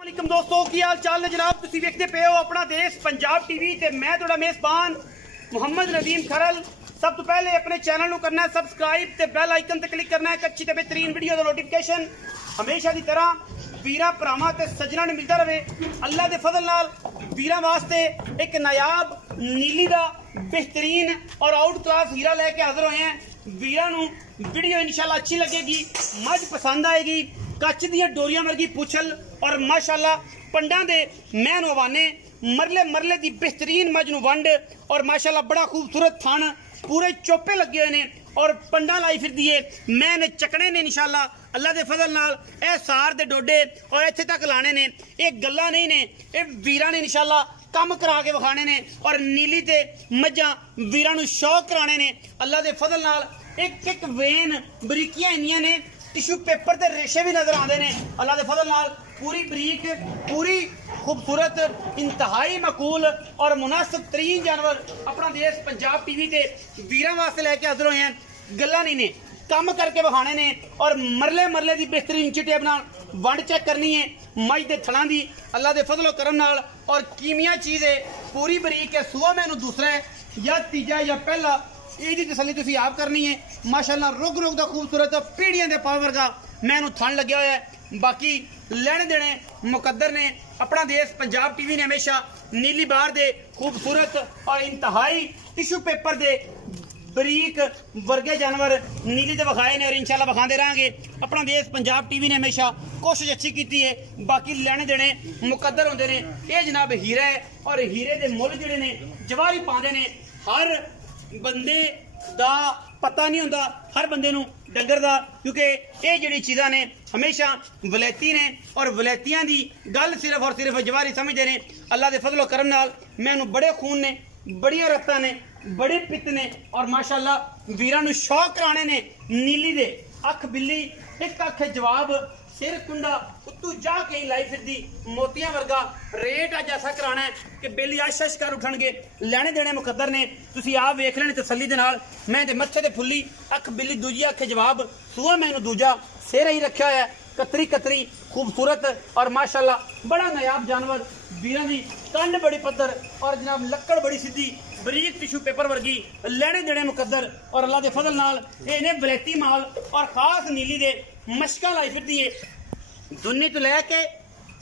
वालेकुम दोस्तों की हाल चाल ने जनाब तुसी वेखदे पे हो अपना देश पंजाब टीवी ते मैं तुहाडा मेज़बान मुहम्मद नदीम खरल। सब तो पहले अपने चैनल करना है सबसक्राइब ते बेल आइकन ते क्लिक करना है एक अच्छी ते बेहतरीन वीडियो का नोटिफिकेशन हमेशा की तरह वीरां भरावां ते सज्जनां नूं मिलता रहे। अल्लाह दे फजल नाल वीरां वास्ते एक नायाब नीली दा बेहतरीन और आउट क्लास हीरा लेके हाजिर होए हैं। वीरां नूं वीडियो इंशाल्लाह अच्छी लगेगी, मज पसंद आएगी। कच्च दी डोरियां वर्गी पुछल और माशाल्लाह पंडां दे मैन हवाने मरले मरले दी बेहतरीन मज नूं वंड और माशाल्लाह बड़ा खूबसूरत थान पूरे चोपे लगे हुए ने और पंडा लाई फिरदी है। मैन चकने ने इंशाल्लाह अल्लाह दे फजल नाल ए सार दे डोडे और इत्थे तक लाने ने। ये गल्लां नहीं ने, ये वीरां ने इंशाल्लाह कम करा के विखाने ने और नीली ते मज्जां वीरां नूं शौक कराने ने। अल्लाह दे फजल नाल एक एक वेन बरीकियां इन्नियां ने, टिश्यू पेपर ते रेशे भी नजर आते हैं। अल्लाह के फजल नाल पूरी बरीक पूरी खूबसूरत इंतहाई मकूल और मुनासिब तरीन जानवर अपना देश पंजाब टीवी ते वीरां वास्ते लैके हाजिर होए हैं। गल्लां नहीं ने, कम करके विखाने ने और मरले मरले की बेहतरीन चिट्टे बना वंड चेक करनी है मज के थणा की। अल्लाह के फजलो करम नाल और कीमिया चीज़ है पूरी बरीक है। सुआ मैनू दूसरा है या तीजा या पहला यही तसली तुसी आप करनी है। माशाल्लाह रुग रुग दा खूबसूरत पीढ़ियां दे पावर वर्गा मैनू थन लग्या होया है। बाकी लेने देने मुकद्दर ने अपना देश पंजाब टीवी ने हमेशा नीली बार दे खूबसूरत और इंतहाई टिश्यू पेपर दे बरीक वर्गे जानवर नीली दे विखाए ने और इंशाल्लाह विखाते रहेंगे। अपना देश पंजाब टीवी ने हमेशा कोशिश अच्छी की है। बाकी लेने देने मुकद्दर होंदे ने। ये जनाब हीरा है और हीरे दे मुल जिहड़े ने जवारी पाते ने। हर बंदे दा पता नहीं होंदा हर बंदे नूं डंगर दा, क्योंकि ये जिहड़ी चीज़ां ने हमेशा वलैती ने और वलैतियां दी गल सिर्फ और सिर्फ जवारी समझदे ने। अल्लाह दे फजलो करम नाल मैनू बड़े खून ने, बड़ियां रत्तां ने, बड़े पित्त ने और माशाल्लाह वीरां नूं शौक कराने ने। नीली दे अख बिल्ली, एक अख जवाब, सिर कुंडा उत्तू जा के लाई फिरदी मोतियां वर्गा रेट अज ऐसा कराना है कि बेली आश कर उठणगे। लैने देने मुकद्दर ने, तुसी आप वेख लेने तसल्ली दे नाल। मैं ते मत्थे ते फुल्ली अख बिल्ली, दूजी अख जवाब, सूआ मैनू दूजा, सिर ही रखा है कतरी कतरी खूबसूरत और माशाल्लाह बड़ा नायाब जानवर। वीरां दी कंड बड़ी पत्थर और जनाब लक्कड़ बड़ी सीधी बरीक टिश्यू पेपर वर्गी। लेने देने मुकद्दर और अल्लाह के फजल नाल इन्हें वलैती माल और खास नीली दे मशका लाई फिरदी है। दुन्नी तो लैके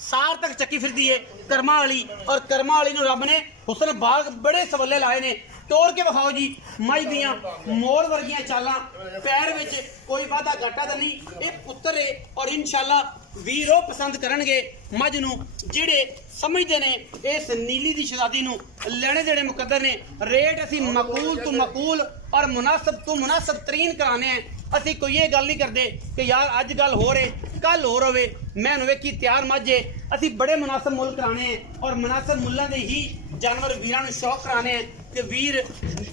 सार तक चक्की फिरदी है कर्मा वाली और कर्मा वाली नूं रब ने हुसन बाग बड़े सवले लाए ने। तोड़ के विखाओ जी मज दियां मोर वर्गियां चालां, पैर विच कोई वादा घाटा तो नहीं। ये पुत्तर है और इंशाल्लाह वीरो पसंद करनगे मज नूं जिहड़े समझते ने इस नीली दी शहजादी नूं। लेने देने मुकद्दर ने। रेट असी मकूल तो मकूल और मुनासिब तो मुनासिब तरीन कराने हैं। असी कोई ये गल नहीं करते कि यार अज गल हो रहे कल हो रहे मैनू वेखी तैयार मज है। असी बड़े मुनासिब मुल कराने हैं और मुनासिब मुल्लां दे ही जानवर वीरां नूं शौक कराने हैं कि वीर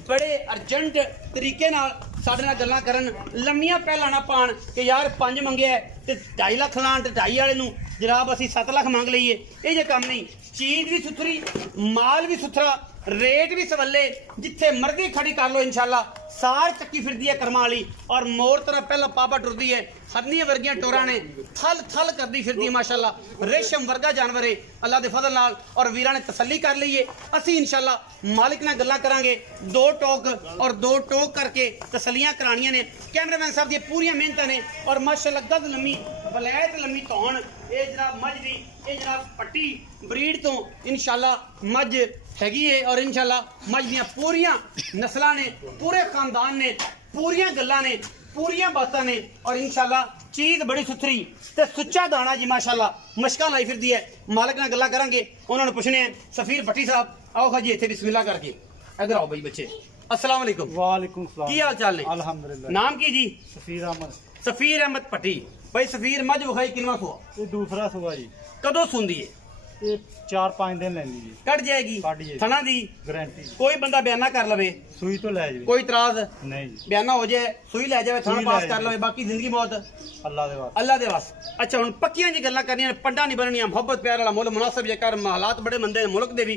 बड़े अर्जेंट तरीके नाल साडे नाल गल्लां करन, लम्मियां पहला ना पाण कि यार 5 मंगे है ते 2.5 लाख लाण ते 2.5 वाले नूं जनाब असी 7 लाख मंग लईए। ये काम नहीं। चीज भी सुथरी, माल भी सुथरा, रेट भी सवले, जिथे मर्जी खड़ी कर लो इंशाल्लाह। सार चक्की फिरदी है कर्मा वाली और मोर तरह पहला पापा टुरदी है। हरनियां वर्गियां टोरा ने थल थल करदी फिरदी है माशाल्लाह। रेशम वर्गा जानवर है अल्लाह दे फजल नाल और वीरां ने तसल्ली कर ली है। असी इंशाल्लाह मालिक नाल गल्लां करांगे, 2 टोक और 2 टोक करके तसल्लियां करानियां ने। कैमरामैन साहब दी पूरियां मेहनतां ने और माशाल्लाह गद लम्मी वलैत लम्मी धौन। ये जनाब मज दी ये जनाब पट्टी ब्रीड तो इंशाल्लाह मज हैगी है और इंशाल्लाह मज दियां पूरियां नस्लां ने, पूरे खानदान ने, पूरियां गल्लां ने, पूरियां बातां ने और इंशाल्लाह चीज बड़ी सुथरी ते सुच्चा दाना जी माशाल्लाह मशकां लाई फिरदी है। मालिक नाल गल्लां करांगे, उन्होंने पुछने हैं सफीर भट्टी साहब आओ खाजी इत्थे बिस्मिल्लाह करके इधर आओ भाई बच्चे। अस्सलाम वालेकुम। वालेकुम सलाम। की हाल चाल ने? अल्हम्दुलिल्लाह। नाम की जी? सफीर अहमद। सफीर अहमद भट्टी। भाई सफीर मज विखाई किनवा सुआ? ये दूसरा सुआ जी। कदों सुंदी है? ये 4-5 दिन लेंदी जी। कट जाएगी थना दी गारंटी। कोई बंदा बयाना कर लवे सुई तो ले जाए, कोई इतराज नहीं जी। बयाना हो जाए सुई ले जाए थना पास कर लवे, बाकी जिंदगी मौत अल्लाह दे वास्ते। अल्लाह दे वास। अच्छा हुण पक्कियां जी गल्लां करनियां, पंडा नहीं बननियां, मोहब्बत प्यार वाला मुल मुनासिब जे कर। हालात बड़े मंदे मुल्क दे भी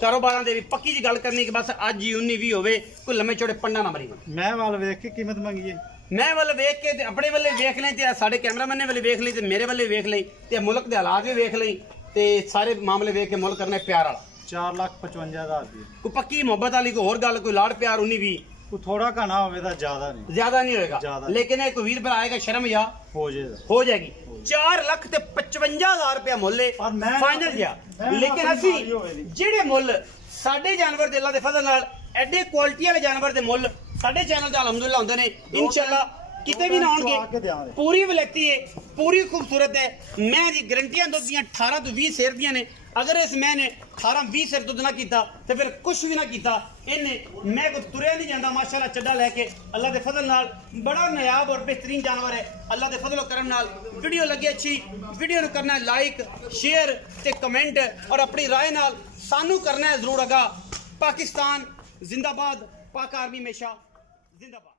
कारोबारां दे भी पक्की जी गल करनी कि बस अज ही 19-20 होवे कोई लम्मे चौड़े पंडा ना मरी। मैं वाल वेख के कीमत मंगी है। मैं वाल वेख के अपने वाले वेख लें ते साडे कैमरामैन ने वाले वेख ली ते मेरे वाले वेख ली ते मुल्क दे हालात भी वेख ली ਤੇ ਸਾਰੇ ਮਾਮਲੇ ਵੇਖ ਕੇ ਮੁੱਲ ਕਰਨਾ ਪਿਆਰ ਵਾਲਾ 4,55,000 ਦੀ। ਕੋਈ ਪੱਕੀ ਮੁਹੱਬਤ ਵਾਲੀ ਕੋਈ ਹੋਰ ਗੱਲ, ਕੋਈ ਲਾੜ ਪਿਆਰ 19 20 ਕੋਈ ਥੋੜਾ ਘਣਾ ਹੋਵੇ ਤਾਂ ਜ਼ਿਆਦਾ ਨਹੀਂ, ज्यादा नहीं होएगा, ज्यादा। लेकिन एक वीर भरा आएगा शर्म या ਹੋ ਜਾਏਗਾ। हो जाएगी। 4,55,000 रुपया मुੱਲ ਪਰ ਮੈਂ फाइनल जिया, ਮੈਂ लेकिन ਆਪਣੀ ਅਸੀਂ ਮਾਰੀ ਹੋਵੇ ਦੀ। ਜਿਹੜੇ ਮੁੱਲ ਸਾਡੇ ਜਾਨਵਰ ਦੇ ਅੱਲਾ ਦੇ ਫਜ਼ਲ ਨਾਲ ਐਡੇ ਕੁਆਲਿਟੀ ਵਾਲੇ ਜਾਨਵਰ ਦੇ ਮੁੱਲ ਸਾਡੇ ਚੈਨਲ ਤੇ ਅਲਹਮਦੁਲਿਲਾ ਹੁੰਦੇ ਨੇ ਇਨਸ਼ਾਅੱਲਾ ਕਿਤੇ ਵੀ ਨਾ ਆ ਕੇ ਆਉਣਗੇ। ਦਿਆਂਗੇ। ਪੂਰੀ ਵਲੈਤੀ ਹੈ, ਪੂਰੀ ਖੂਬਸੂਰਤ ਹੈ। ਮੈਂ ਦੀ ਗਰੰਟੀਆਂ ਦੁੱਧ ਦੀਆਂ 18 ਤੋਂ 20 ਸੇਰ ਦੀਆਂ ਨੇ। अगर इस मैं ने 18-20 सिर दुध ना किया तो फिर कुछ भी ना किया इन्हें मैं कुछ तुरया नहीं जाता माशाल्लाह चड्डा लैके अल्लाह के फजल नाल बड़ा नायाब और बेहतरीन जानवर है। अल्लाह के फजल करम नाल वीडियो लगी अच्छी वीडियो को करना है लाइक शेयर ते कमेंट और अपनी राय नाल सानू करना है जरूर आगा। पाकिस्तान जिंदाबाद, पाक आर्मी हमेशा जिंदाबाद।